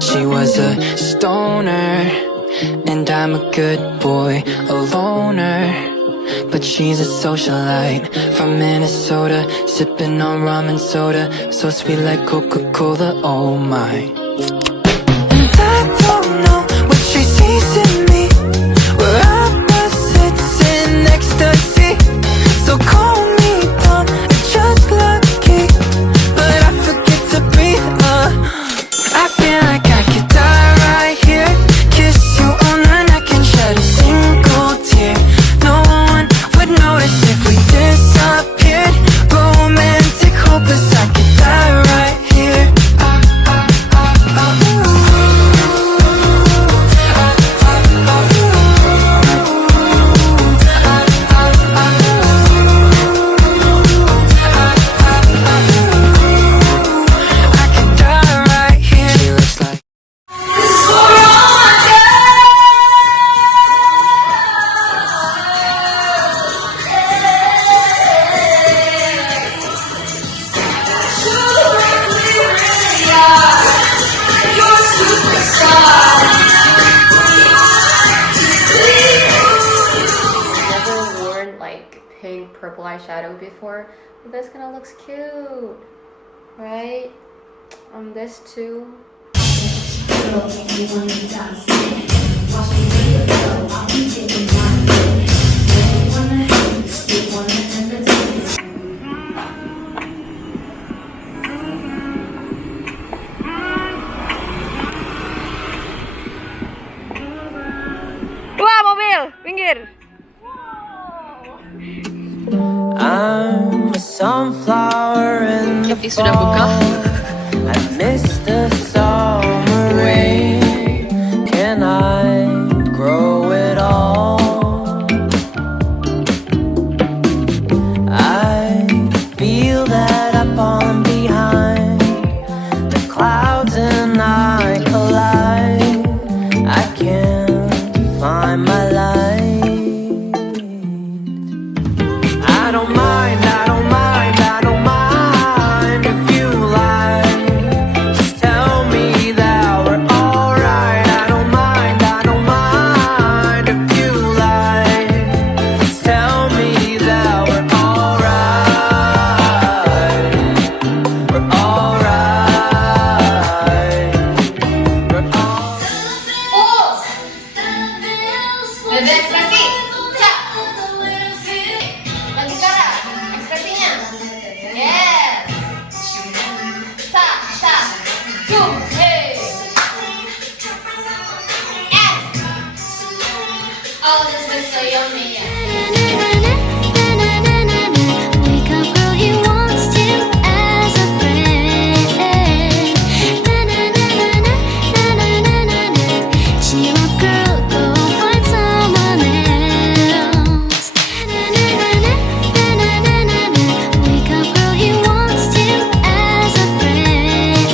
She was a stoner, and I'm a good boy, a loner. But she's a socialite from Minnesota, sipping on rum and soda, so sweet like Coca-Cola, oh my. And I don't know what she sees in me, where I must sit in ecstasy. So call me dumb, just lucky, but I forget to breathe, I feel like I could die right here, kiss you on the neck and shed a single tear. No one would notice if we disappeared. Romantic, hopeless, I could die right here. I could die right here. She looks like never worn like pink purple eyeshadow before, but this kind of looks cute, right? This too. Wah, mobil, pinggir. I'm a sunflower in the Kaki sudah buka. I miss the summer rain. Can I grow it all? I feel that I'm falling behind the clouds and I collide. I can't find my light. I don't mind, I don't mind, I don't mind if you lie. Just tell me that we're alright. I don't mind if you lie. Just tell me that we're alright. We're alright. We're alright. Beda ekspresi. Cak. Lagi cara ekspresinya. Yes. Ta, ta. Jum. Hey. And. Oh, this looks so yummy. Wake up, girl, he wants you as a friend. Cheer up, girl, go find someone else. Wake up, girl, he wants you as a friend.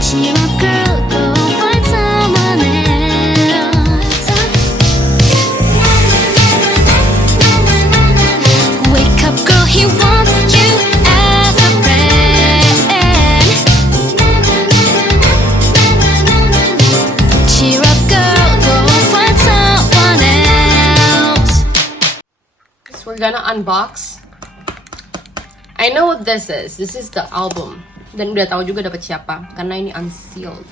Cheer up, girl, go find someone else. Wake up, girl, he wants you as a friend. Cheer up, girl, go find someone else. So we're gonna unbox. I know what this is. This is the album. Dan udah tahu juga dapat siapa karena ini unsealed.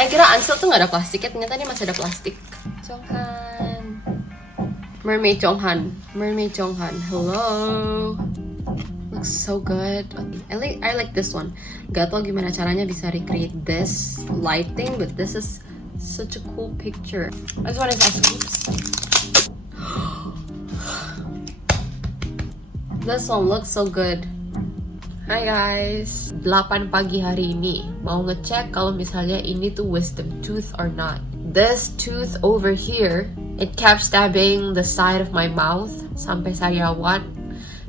I kira unsealed tuh nggak ada plastiknya, ternyata ini masih ada plastik. Chonghan, Mermaid Chonghan, Mermaid Chonghan. Hello. Looks so good. I like this one. Gak tau gimana caranya bisa recreate this lighting, but this is such a cool picture. I just want to say, oops. This one looks so good. Hi guys, 8 pagi hari ini mau ngecek kalau misalnya ini tuh wisdom tooth or not. This tooth over here, it kept stabbing the side of my mouth sampai sariawan,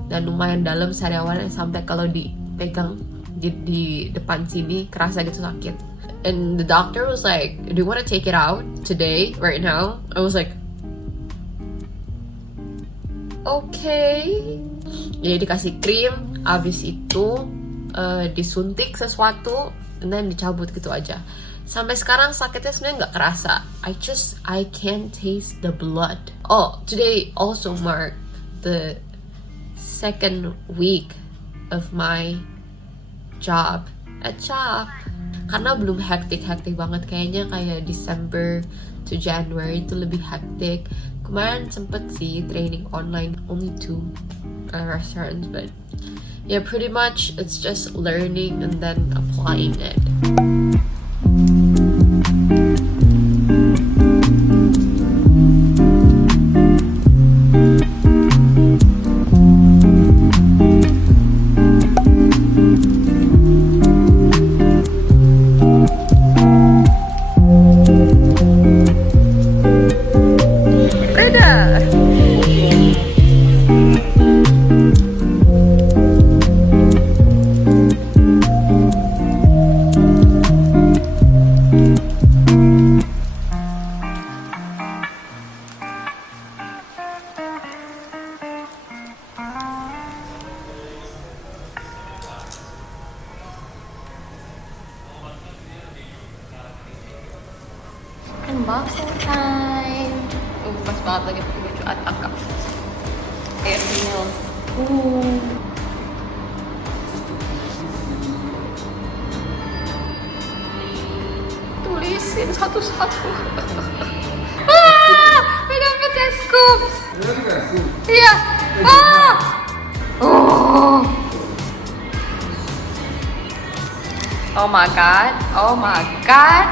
dan lumayan dalam sariawan sampai kalau dipegang di depan sini kerasa gitu sakit. And the doctor was like, do you want to take it out today, right now? I was like, okay. Jadi dikasih krim, abis itu disuntik sesuatu, dan dicabut gitu aja. Sampai sekarang sakitnya sebenarnya nggak kerasa. I can't taste the blood. Oh, today also marked the second week of my job at Chope. Karena belum hektik banget, kayaknya kayak December to January itu lebih hektik. Kemarin sempet sih training online, only 2 restaurants, but yeah, pretty much it's just learning and then applying it. Unboxing time. Pas banget lagi pakai baju attacca. Kayak real. Tulisin satu-satu. Pegang pakai scoop. Iya. Oh my god. Oh my god.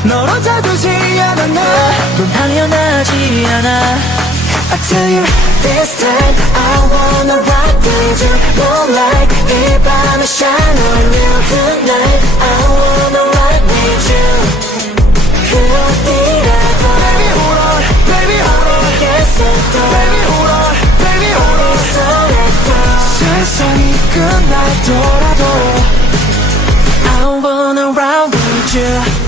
너로 자두지 않아 넌 당연하지 않아 I tell you this time I wanna rock with you Moonlight 이 밤에 shine on you tonight I wanna rock with you 그 어디라도 Baby hold on, baby hold on 알겠어도 Baby hold on, baby hold on 설레도 세상이 끝나더라도 I wanna rock with you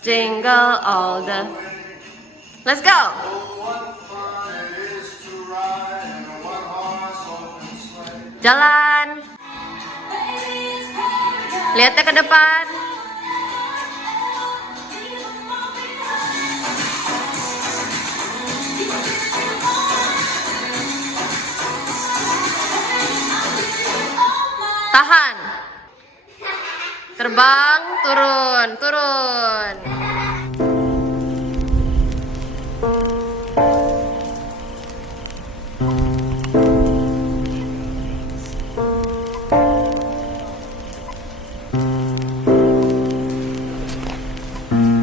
Jingle all the. Let's go. Jalan. Lihatnya ke depan. Tahan. Terbang, turun, turun.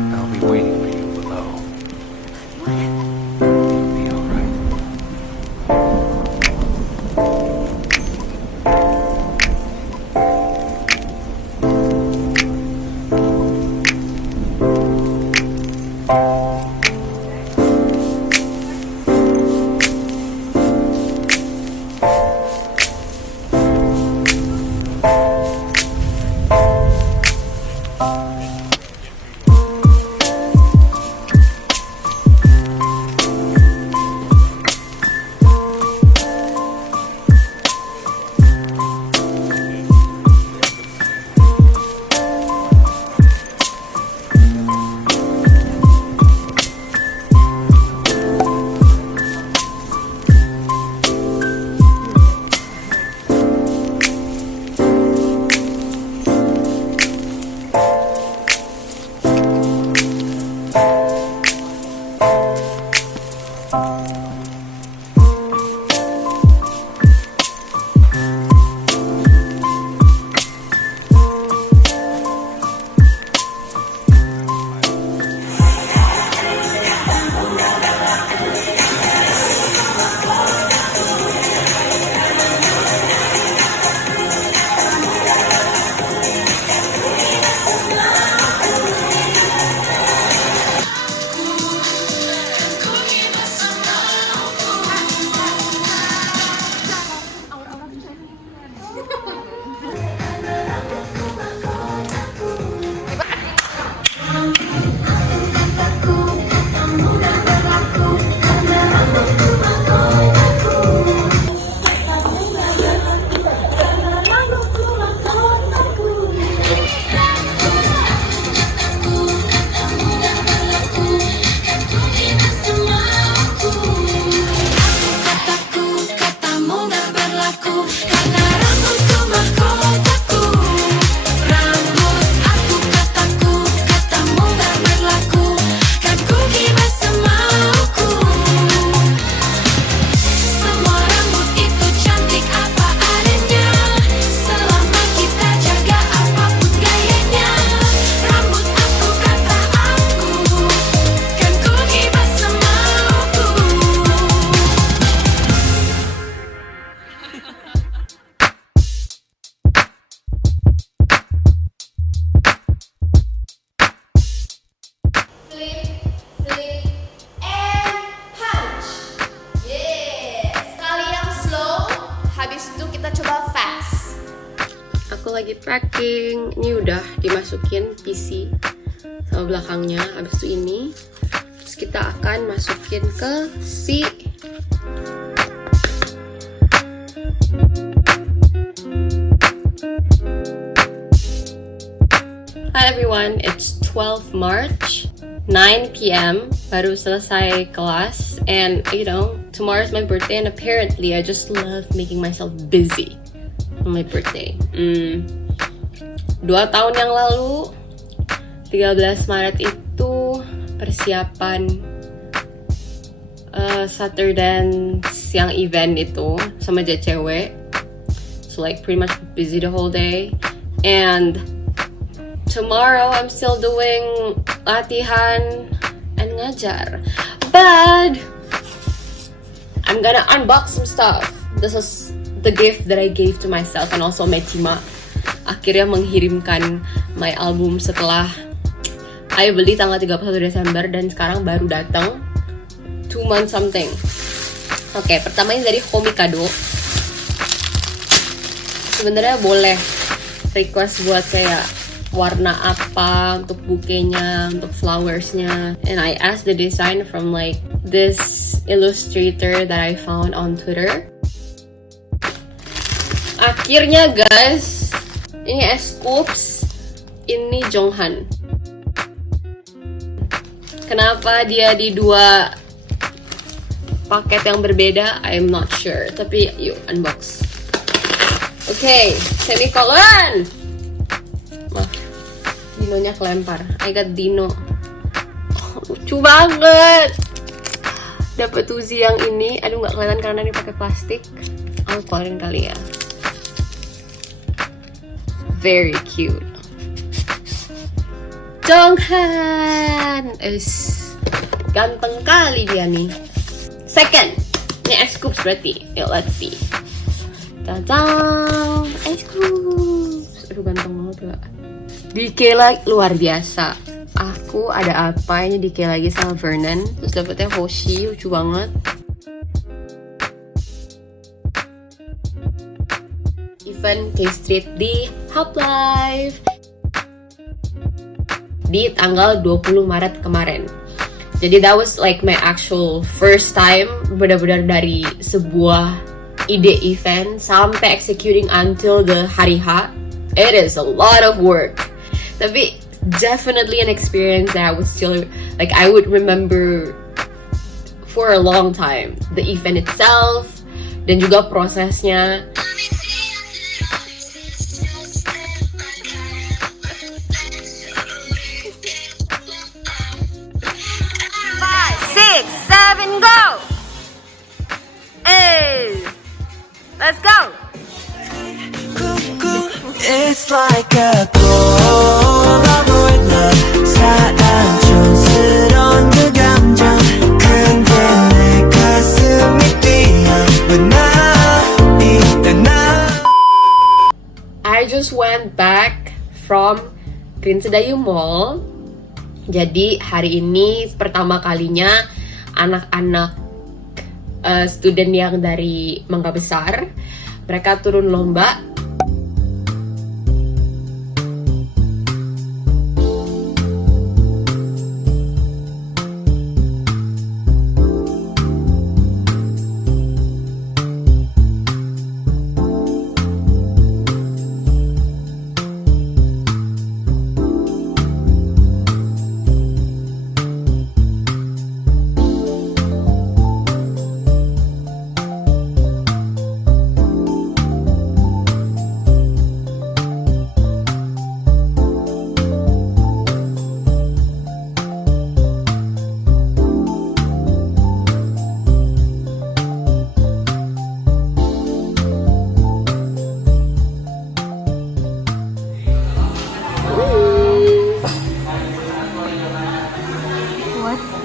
I'll be waiting for you below. It'll be all right. lagi packing. Ini udah dimasukin PC sama belakangnya. Habis itu ini, terus kita akan masukin ke si Hi everyone, it's 12 March, 9 p.m. Baru selesai kelas, and you know, tomorrow's my birthday, and apparently I just love making myself busy on my birthday. 2 tahun yang lalu, 13 Maret itu persiapan Saturday dance yang event itu sama cewek. So like pretty much busy the whole day, and tomorrow I'm still doing latihan and ngajar, but I'm gonna unbox some stuff. This is the gift that I gave to myself and also my Cima. Akhirnya mengirimkan my album setelah I beli tanggal 31 Desember dan sekarang baru datang 2 months something. Oke, pertama ini dari Homiekado. Sebenarnya boleh request buat kayak warna apa untuk bouquetnya, untuk flowersnya, and I asked the design from like this illustrator that I found on Twitter. Akhirnya guys, ini scoops, ini Jonghan. Kenapa dia di 2 paket yang berbeda? I'm not sure, tapi yuk unbox. Oke, semicolon. Wah, dinonya kelempar. I got dino. Oh, lucu banget. Dapat Uzi yang ini. Aduh, nggak kelihatan karena ini pakai plastik. Aku keluarin kali ya. Very cute. Jonghan. Ganteng kali dia nih. Second, ini ice scoops berarti. Yuk, let's see. Tadang, ice scoops. Aduh, ganteng banget gak? Dike lagi luar biasa. Aku ada apa ini Dike lagi sama Vernon. Terus dapetnya Hoshi, lucu banget. Event K-Street di Hub Live di tanggal 20 Maret kemarin. Jadi that was like my actual first time benar-benar dari sebuah ide event sampai executing until the hari H. It is a lot of work. Tapi definitely an experience that I would still like. I would remember for a long time. The event itself dan juga prosesnya. 5, 6, 7, go! Hey, let's go! It's like a Polaroid love 사랑촌스러운 그 감정 근데 내 가슴이 뛰어 왜 나 이때 나 I just went back from Green Sedayu Mall. Jadi hari ini pertama kalinya anak-anak student yang dari Mangga Besar mereka turun lomba.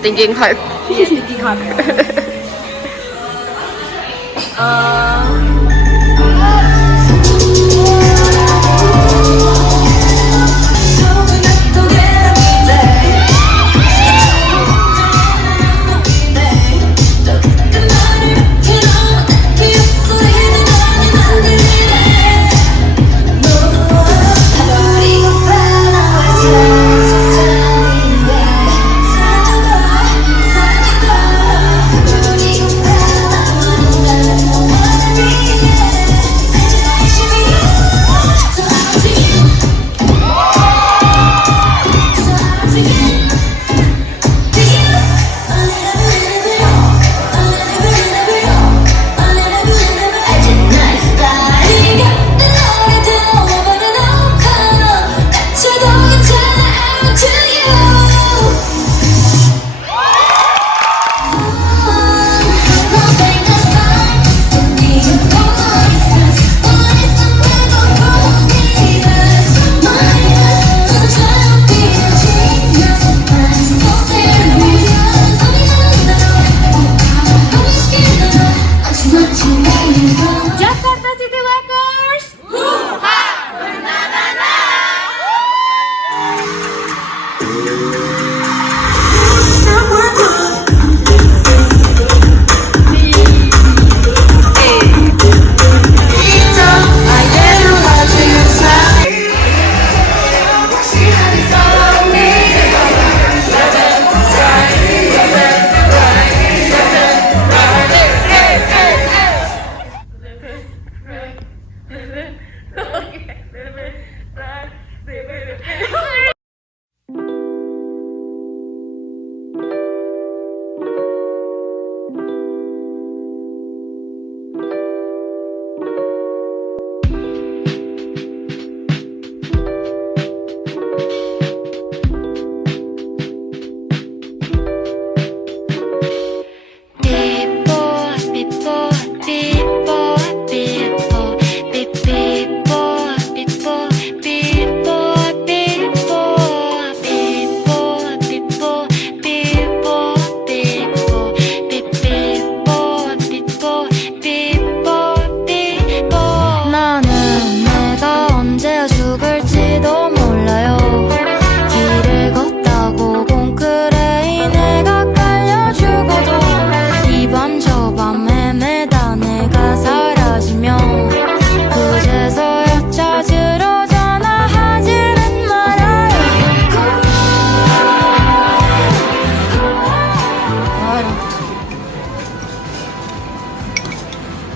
Thinking hard. Yeah, thinking hard.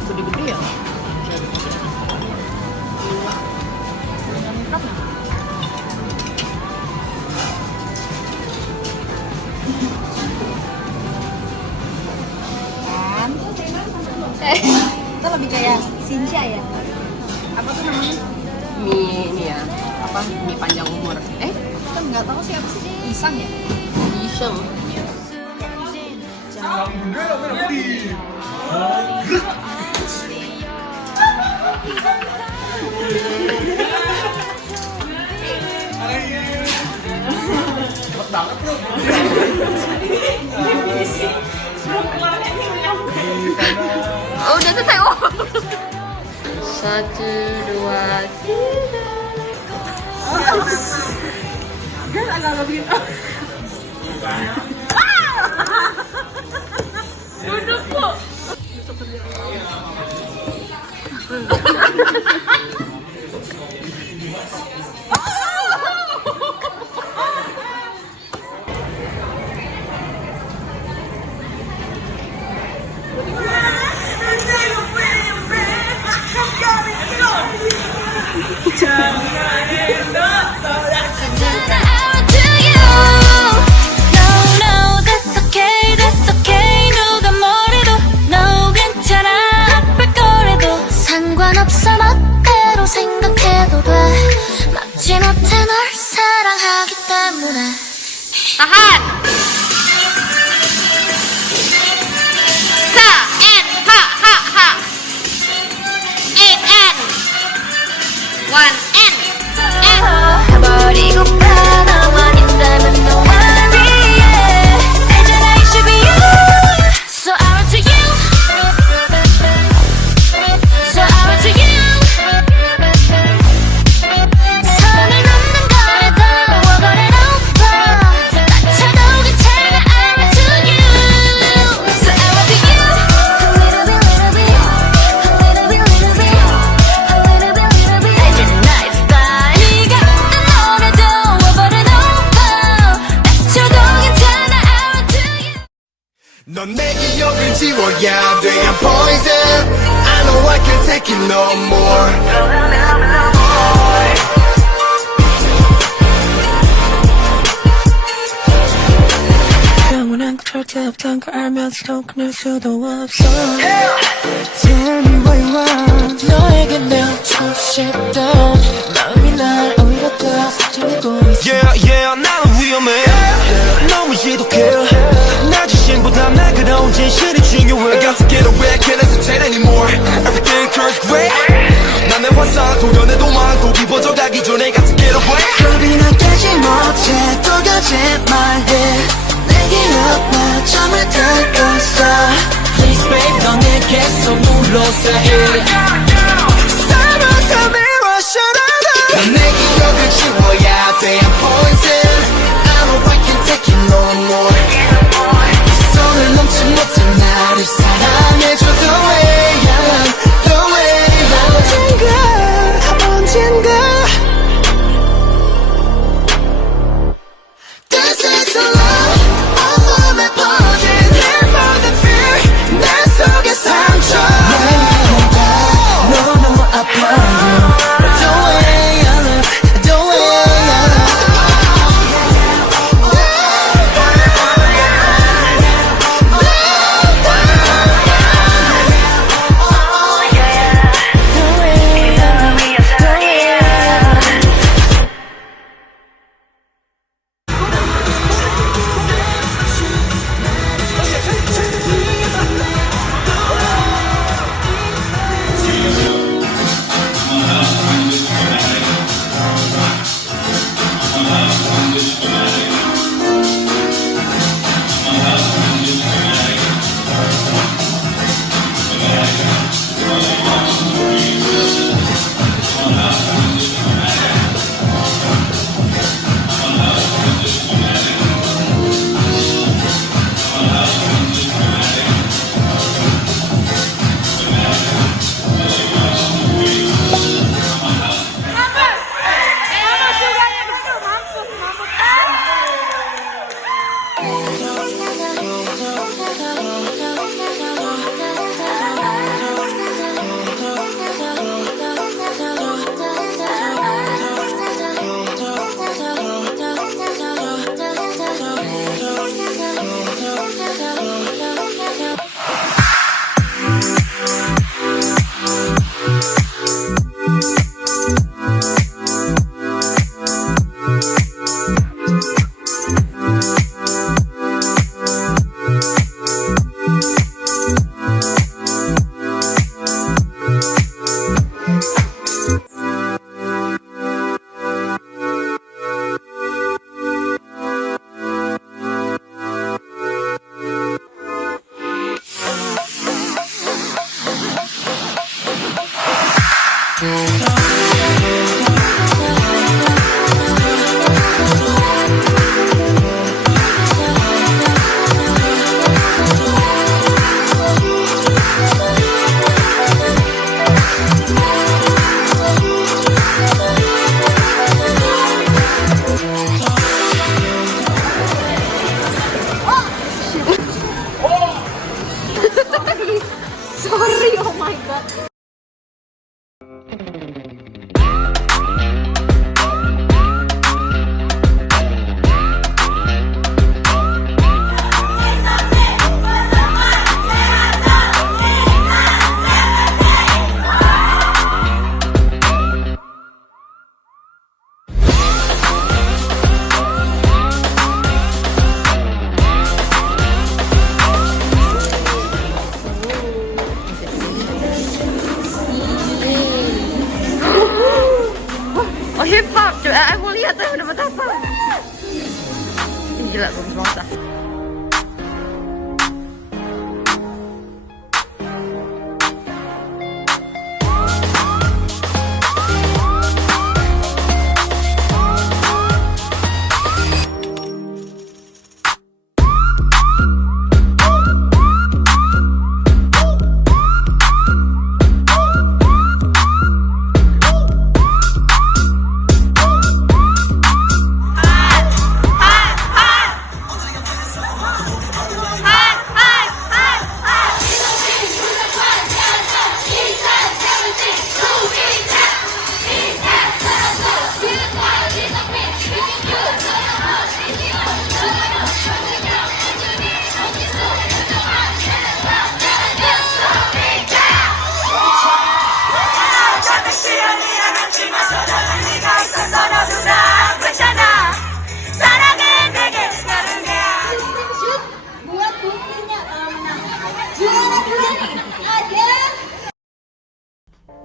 Gede-gede ya. Itu lebih kayak Sinja ya. Apa tuh namanya? Mie ini ya. Apa? Mie panjang umur. Kita nggak tahu sih apa sih. Pisang ya. Iseng. Oh, udah selesai. Oh. 1, 2, 누가 뭐래도 너 괜찮아 아플 거래도 상관없어 멋대로 생각해도 돼 막지 못해 널 사랑하기 때문에 tahan. Sa, N, ha, ha, ha. 8 N. 1 N. N. 해버리고파 너만 있다면 no worry yeah. 알잖아 it should be you So I run to you So I run to you 선을 넘는 거래도 오거래도 낮춰도 괜찮아 I run to you So I run to you A little bit, little bit A little bit, little bit A little bit, little bit 알잖아 나의 style 네가 어떤 노래도 오버를 높아 낮춰도 괜찮아 I run to you 넌 내 기억을 지워야 돼 I'm poison I know I can't take it no more 영원한 절대 없던 걸 알면서도 끊을 수도 없어 Tell me what you want 너에게 내어주고 싶던 마음이 날 오히려 더 서툴고 있어 Yeah yeah 나는 위험해 너무 지독해 나 자신보다 날카로운 진실이 중요해 I got to get away can't hesitate anymore Everything turns gray 난내 환상 도전에도 많고 깊어져가기 전에 got to get away 겁이 날 깨지 못해 또 거짓말해 내게 없나 잠을 들었어 Please babe 넌 내게서 물러서 해 사랑함이 와셔라도 넌 내 기억을 지워야 돼 I'm poison I know I can't take it no more 이 손을 넘지 못해 나를 사랑해줘 The way I am The way I am 언젠가 This is the love 온몸에 퍼진 내 모든 fear 내 속의 상처 내게 온다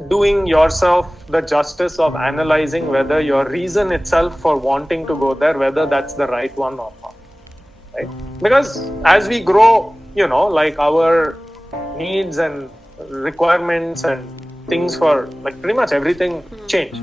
doing yourself the justice of analyzing whether your reason itself for wanting to go there, whether that's the right one or not, right? Because as we grow, like our needs and requirements and things for like pretty much everything change.